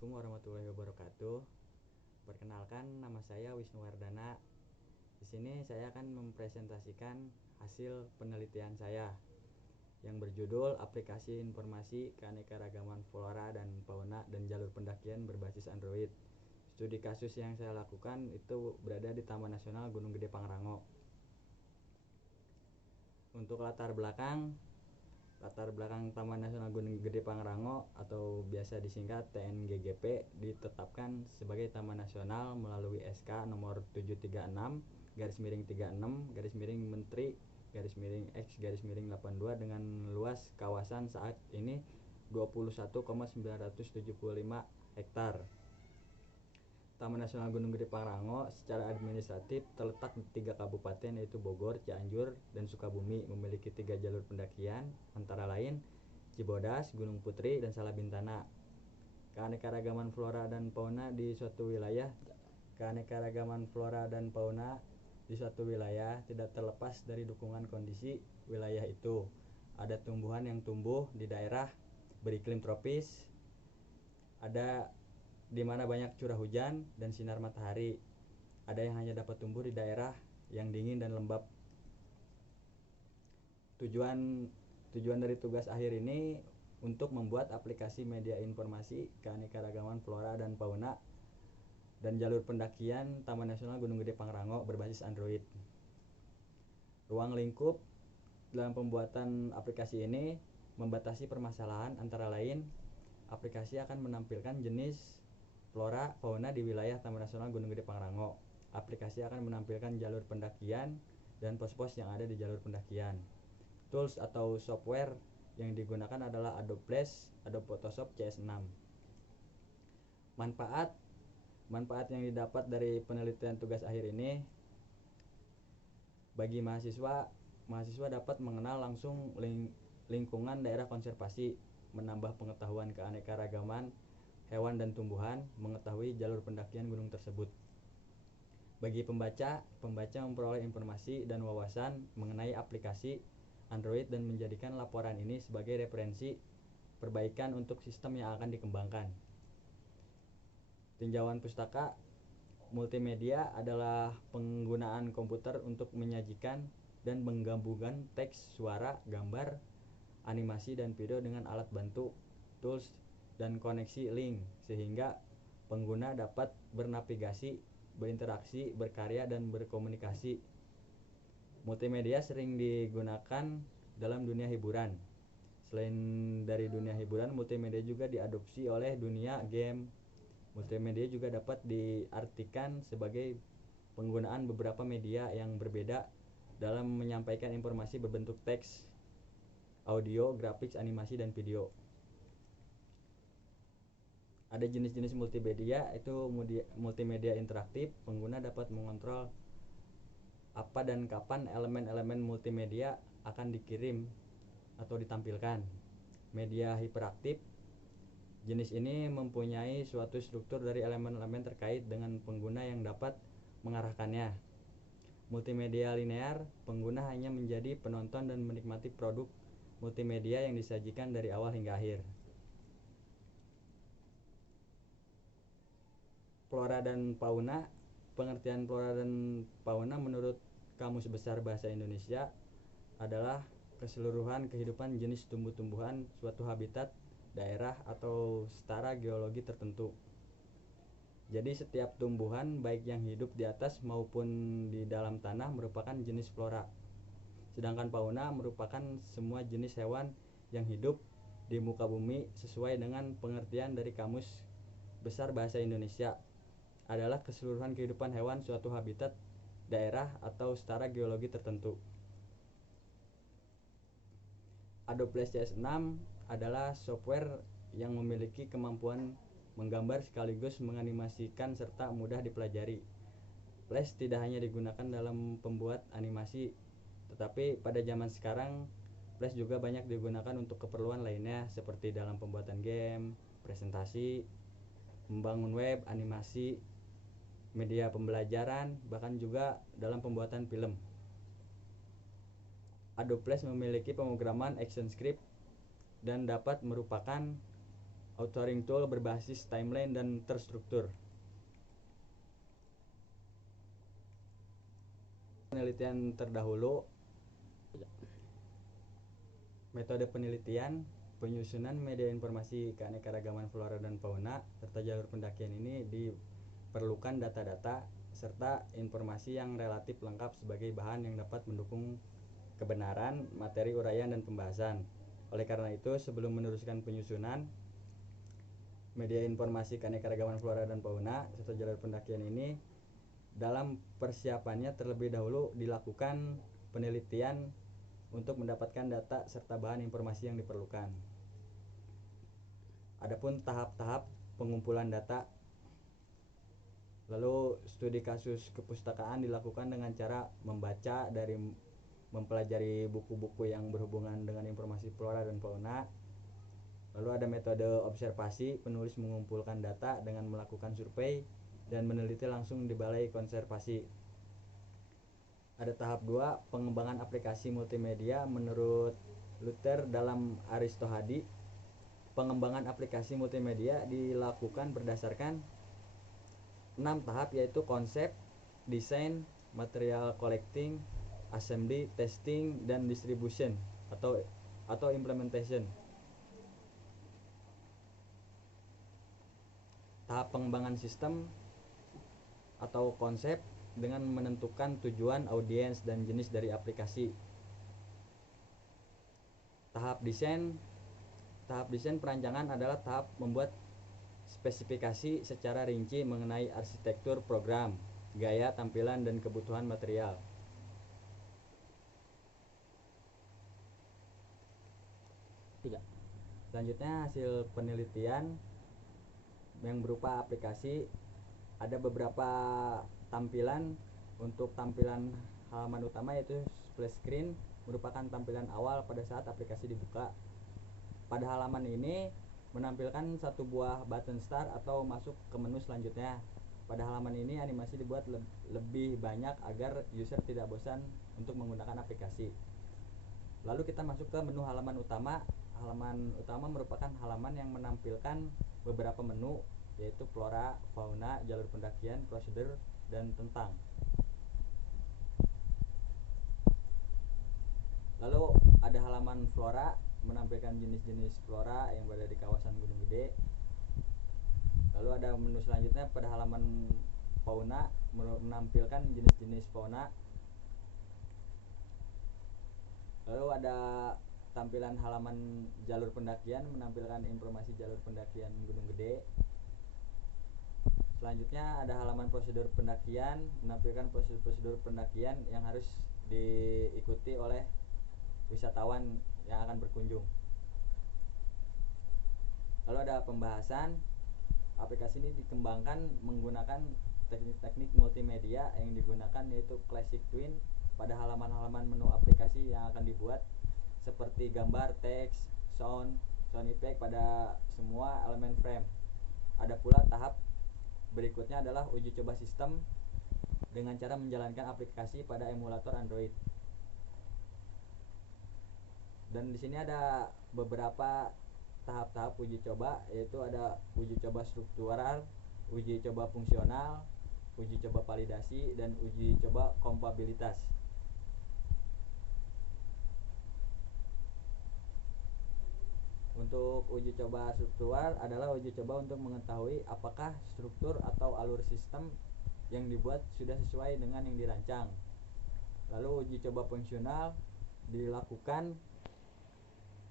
Assalamualaikum warahmatullahi wabarakatuh. Perkenalkan, nama saya Wisnu Wardana. Di sini saya akan mempresentasikan hasil penelitian saya yang berjudul Aplikasi Informasi Keanekaragaman Flora dan Fauna dan Jalur Pendakian Berbasis Android. Studi kasus yang saya lakukan itu berada di Taman Nasional Gunung Gede Pangrango. Untuk latar belakang Taman Nasional Gunung Gede Pangrango atau biasa disingkat TNGGP ditetapkan sebagai Taman Nasional melalui SK nomor 736/36/Menteri/X/82 dengan luas kawasan saat ini 21,975 hektar. Taman Nasional Gunung Gede Pangrango secara administratif terletak di 3 kabupaten yaitu Bogor, Cianjur, dan Sukabumi, memiliki 3 jalur pendakian antara lain Cibodas, Gunung Putri, dan Salabintana. Keanekaragaman flora dan fauna di suatu wilayah tidak terlepas dari dukungan kondisi wilayah itu. Ada tumbuhan yang tumbuh di daerah beriklim tropis, ada di mana banyak curah hujan dan sinar matahari. Ada yang hanya dapat tumbuh di daerah yang dingin dan lembab. Tujuan dari tugas akhir ini untuk membuat aplikasi media informasi keanekaragaman flora dan fauna dan jalur pendakian Taman Nasional Gunung Gede Pangrango berbasis Android. Ruang lingkup dalam pembuatan aplikasi ini membatasi permasalahan antara lain aplikasi akan menampilkan jenis flora fauna di wilayah Taman Nasional Gunung Gede Pangrango. Aplikasi akan menampilkan jalur pendakian dan pos-pos yang ada di jalur pendakian. Tools atau software yang digunakan adalah Adobe Flash, Adobe Photoshop CS6. Manfaat yang didapat dari penelitian tugas akhir ini: bagi mahasiswa dapat mengenal langsung lingkungan daerah konservasi, menambah pengetahuan keanekaragaman hewan dan tumbuhan, mengetahui jalur pendakian gunung tersebut. Bagi pembaca memperoleh informasi dan wawasan mengenai aplikasi Android dan menjadikan laporan ini sebagai referensi perbaikan untuk sistem yang akan dikembangkan. Tinjauan pustaka multimedia adalah penggunaan komputer untuk menyajikan dan menggabungkan teks, suara, gambar, animasi, dan video dengan alat bantu, tools, dan koneksi link sehingga pengguna dapat bernavigasi, berinteraksi, berkarya, dan berkomunikasi. Multimedia sering digunakan dalam dunia hiburan. Selain dari dunia hiburan, multimedia juga diadopsi oleh dunia game. Multimedia juga dapat diartikan sebagai penggunaan beberapa media yang berbeda dalam menyampaikan informasi berbentuk teks, audio, grafik, animasi, dan video. Ada jenis-jenis multimedia, itu multimedia interaktif. Pengguna dapat mengontrol apa dan kapan elemen-elemen multimedia akan dikirim atau ditampilkan. Media hiperaktif, jenis ini mempunyai suatu struktur dari elemen-elemen terkait dengan pengguna yang dapat mengarahkannya. Multimedia linear, pengguna hanya menjadi penonton dan menikmati produk multimedia yang disajikan dari awal hingga akhir. Flora dan fauna. Pengertian flora dan fauna menurut Kamus Besar Bahasa Indonesia adalah keseluruhan kehidupan jenis tumbuh-tumbuhan suatu habitat, daerah, atau setara geologi tertentu. Jadi setiap tumbuhan baik yang hidup di atas maupun di dalam tanah merupakan jenis flora. Sedangkan fauna merupakan semua jenis hewan yang hidup di muka bumi sesuai dengan pengertian dari Kamus Besar Bahasa Indonesia adalah keseluruhan kehidupan hewan suatu habitat, daerah, atau setara geologi tertentu. Adobe Flash CS6 adalah software yang memiliki kemampuan menggambar sekaligus menganimasikan serta mudah dipelajari. Flash tidak hanya digunakan dalam pembuat animasi, tetapi pada zaman sekarang Flash juga banyak digunakan untuk keperluan lainnya seperti dalam pembuatan game, presentasi, membangun web, animasi, media pembelajaran, bahkan juga dalam pembuatan film. Adobe Flash memiliki pemrograman ActionScript dan dapat merupakan authoring tool berbasis timeline dan terstruktur. Penelitian terdahulu, metode penelitian, penyusunan media informasi keanekaragaman flora dan fauna serta jalur pendakian ini diperlukan data-data serta informasi yang relatif lengkap sebagai bahan yang dapat mendukung kebenaran materi uraian dan pembahasan. Oleh karena itu, sebelum meneruskan penyusunan media informasi keanekaragaman flora dan fauna serta jalur pendakian ini, dalam persiapannya terlebih dahulu dilakukan penelitian untuk mendapatkan data serta bahan informasi yang diperlukan. Adapun tahap-tahap pengumpulan data, lalu studi kasus kepustakaan dilakukan dengan cara membaca dari mempelajari buku-buku yang berhubungan dengan informasi flora dan fauna. Lalu ada metode observasi, penulis mengumpulkan data dengan melakukan survei dan meneliti langsung di balai konservasi. Ada tahap 2, pengembangan aplikasi multimedia menurut Luther dalam Aristohadi. Pengembangan aplikasi multimedia dilakukan berdasarkan 6 tahap, yaitu konsep, desain, material collecting, assembly, testing, dan distribution atau implementation. Tahap pengembangan sistem atau konsep dengan menentukan tujuan, audiens, dan jenis dari aplikasi. Tahap desain perancangan adalah tahap membuat spesifikasi secara rinci mengenai arsitektur program, gaya tampilan, dan kebutuhan material. Selanjutnya, hasil penelitian yang berupa aplikasi. Ada beberapa tampilan. Untuk tampilan halaman utama yaitu splash screen, merupakan tampilan awal pada saat aplikasi dibuka. Pada halaman ini menampilkan satu buah button start atau masuk ke menu selanjutnya. Pada halaman ini animasi dibuat lebih banyak agar user tidak bosan untuk menggunakan aplikasi. Lalu kita masuk ke menu halaman utama. Halaman utama merupakan halaman yang menampilkan beberapa menu, yaitu flora, fauna, jalur pendakian, prosedur, dan tentang. Lalu ada halaman flora, menampilkan jenis-jenis flora yang berada di kawasan Gunung Gede. Lalu ada menu selanjutnya pada halaman fauna, menampilkan jenis-jenis fauna. Lalu ada tampilan halaman jalur pendakian, menampilkan informasi jalur pendakian Gunung Gede. Selanjutnya ada halaman prosedur pendakian, menampilkan prosedur pendakian yang harus diikuti oleh wisatawan yang akan berkunjung. Lalu ada pembahasan. Aplikasi ini dikembangkan menggunakan teknik-teknik multimedia yang digunakan, yaitu Classic Twin pada halaman-halaman menu aplikasi yang akan dibuat, seperti gambar, teks, sound effect pada semua elemen frame. Ada pula tahap berikutnya adalah uji coba sistem dengan cara menjalankan aplikasi pada emulator Android. Dan di sini ada beberapa tahap-tahap uji coba, yaitu ada uji coba struktural, uji coba fungsional, uji coba validasi, dan uji coba kompatibilitas. Untuk uji coba struktural adalah uji coba untuk mengetahui apakah struktur atau alur sistem yang dibuat sudah sesuai dengan yang dirancang. Lalu uji coba fungsional dilakukan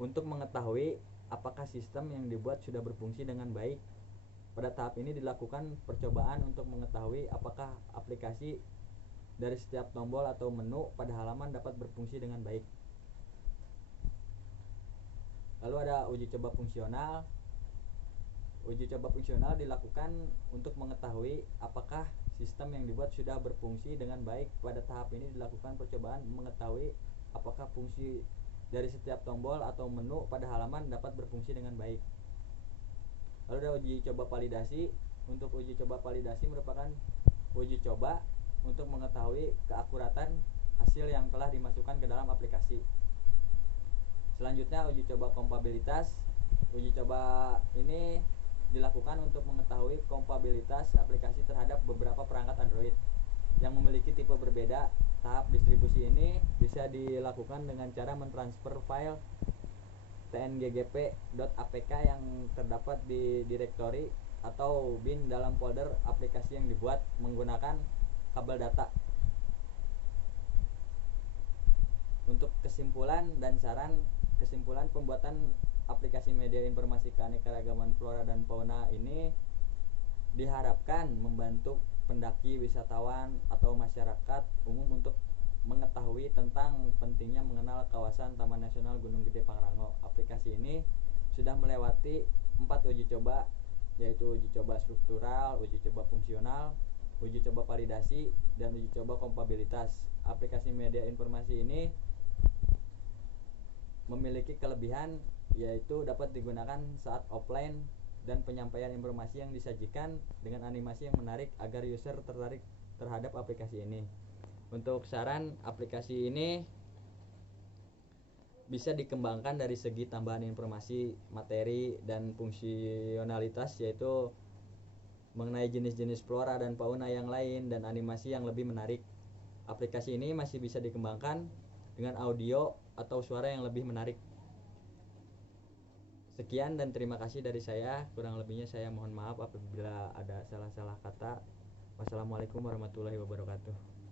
untuk mengetahui apakah sistem yang dibuat sudah berfungsi dengan baik. Pada tahap ini dilakukan percobaan untuk mengetahui apakah aplikasi dari setiap tombol atau menu pada halaman dapat berfungsi dengan baik. Lalu ada uji coba fungsional. Uji coba fungsional dilakukan untuk mengetahui apakah sistem yang dibuat sudah berfungsi dengan baik. Pada tahap ini dilakukan percobaan mengetahui apakah fungsi dari setiap tombol atau menu pada halaman dapat berfungsi dengan baik. Lalu ada uji coba validasi. Untuk uji coba validasi merupakan uji coba untuk mengetahui keakuratan hasil yang telah dimasukkan ke dalam aplikasi. Selanjutnya uji coba kompatibilitas. Uji coba ini dilakukan untuk mengetahui kompatibilitas aplikasi terhadap beberapa perangkat Android yang memiliki tipe berbeda. Tahap distribusi ini bisa dilakukan dengan cara mentransfer file tnggp.apk yang terdapat di direktori atau bin dalam folder aplikasi yang dibuat menggunakan kabel data. Untuk kesimpulan dan saran, kesimpulan pembuatan aplikasi media informasi keanekaragaman flora dan fauna ini diharapkan membantu pendaki, wisatawan, atau masyarakat umum untuk mengetahui tentang pentingnya mengenal kawasan Taman Nasional Gunung Gede Pangrango. Aplikasi ini sudah melewati 4 uji coba, yaitu uji coba struktural, uji coba fungsional, uji coba validasi, dan uji coba kompatibilitas. Aplikasi media informasi ini memiliki kelebihan yaitu dapat digunakan saat offline dan penyampaian informasi yang disajikan dengan animasi yang menarik agar user tertarik terhadap aplikasi ini. Untuk saran, aplikasi ini bisa dikembangkan dari segi tambahan informasi, materi, dan fungsionalitas, yaitu mengenai jenis-jenis flora dan fauna yang lain dan animasi yang lebih menarik. Aplikasi ini masih bisa dikembangkan dengan audio atau suara yang lebih menarik. Sekian dan terima kasih dari saya. Kurang lebihnya saya mohon maaf apabila ada salah-salah kata. Wassalamualaikum warahmatullahi wabarakatuh.